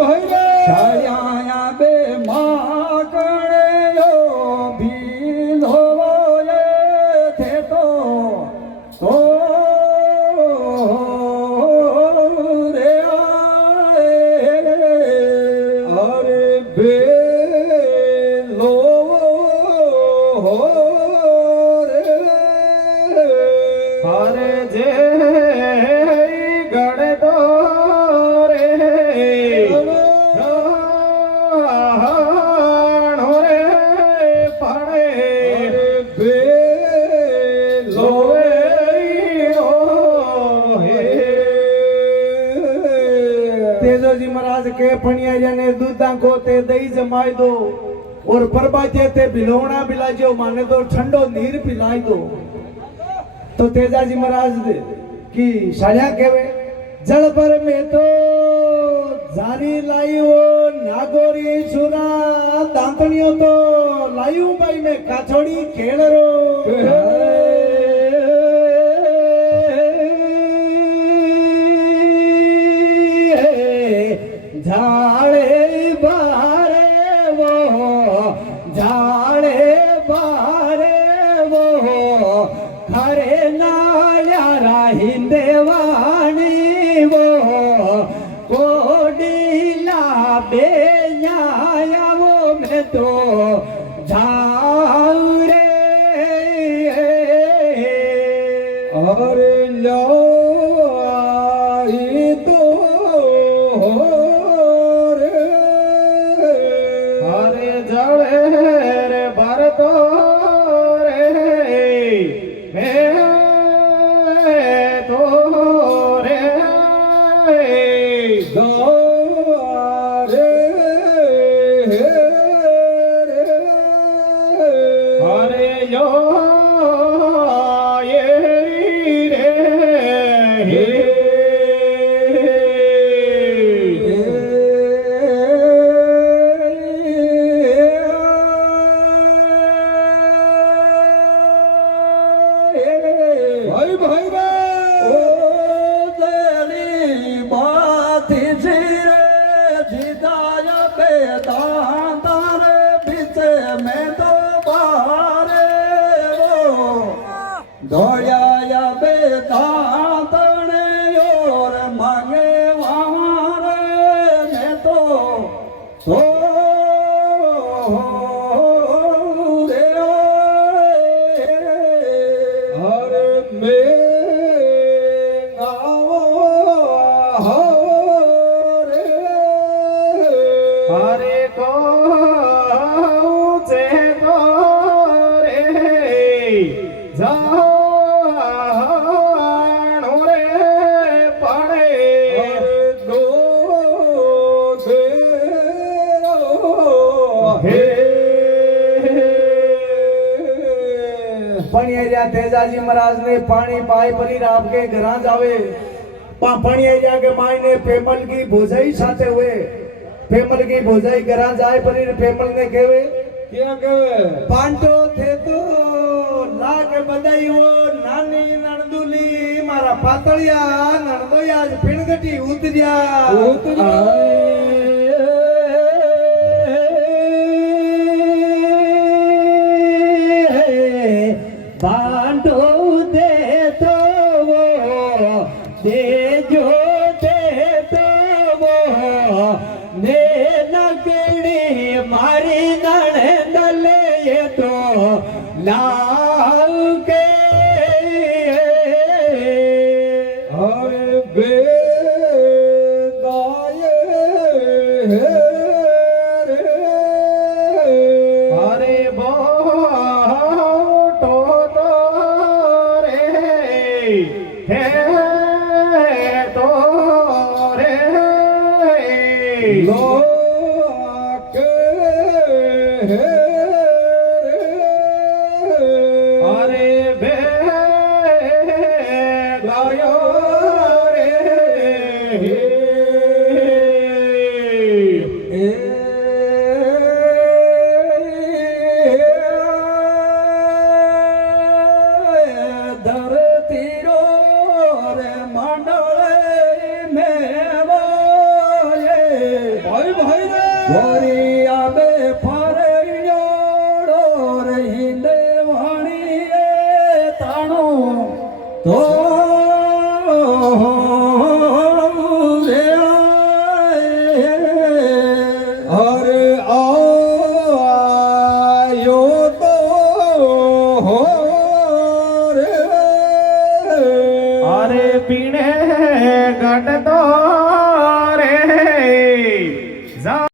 ભાઈ રે છાયા બે માકણ્યો ભીલો એ થે તો રે અરે બેલો હરે જે ગણતો રે રાણો રે પડે બેલો तेजोजी महाराज के फणिया ने दूधा को ते दही जमाई दो और परबाजे ते भिलोना पिलाजो माने तो ठंडो नीर पिलाई दो। तो तेजाजी महाराज की साड़िया केवे जल पर में तो जारी लायो नागोरी छुरा दांतणियों तो लायू भाई में काछोड़ी केळरो झाड़े बारे वो झाड़े बारे वो खरे नाल्यारा हिंदेवाणी वो कोडीला बेन्याया वो में तो झाड़े अरे लो आई तो हरे जड़े रे भरतो रे मैं तो रे द्वारे हरे यो ये रे भाई भाई ओ तेरी बात जीरे जिदाय बेदांता रे बीचे में तो बारे वो दौड़ाया बेदांतने और मांगे वारे में तो हरे को चे तो रे जानो रे पड़े दो दे हे पणिया तेजाजी महाराज ने पानी पाई परी आपके घरा जावे पणिया के माई ने पेमल की भोजाई साथे हुए पेमल की भोजाई घरा जाए परी पेमल ने केवे क्या कहे पांडो थे तो लाग बधाई वो नानी नणदुली मारा पातळिया नणदो आज फिणगटी उतर्या पांडो दे तो वो दे जो दे तो वो ने नगड़ी मारी नणदले ये तो लाल के हरे बेदाये हरे बोटो तो रे हे तो रे लो के हरे बे गायो रे धरती रो रे मंडले में ગોરી આબે ફરણ્યોડો રહીને વાણીએ તાણો તો રે અરે આયો તો રે અરે પીણે ગઢ તો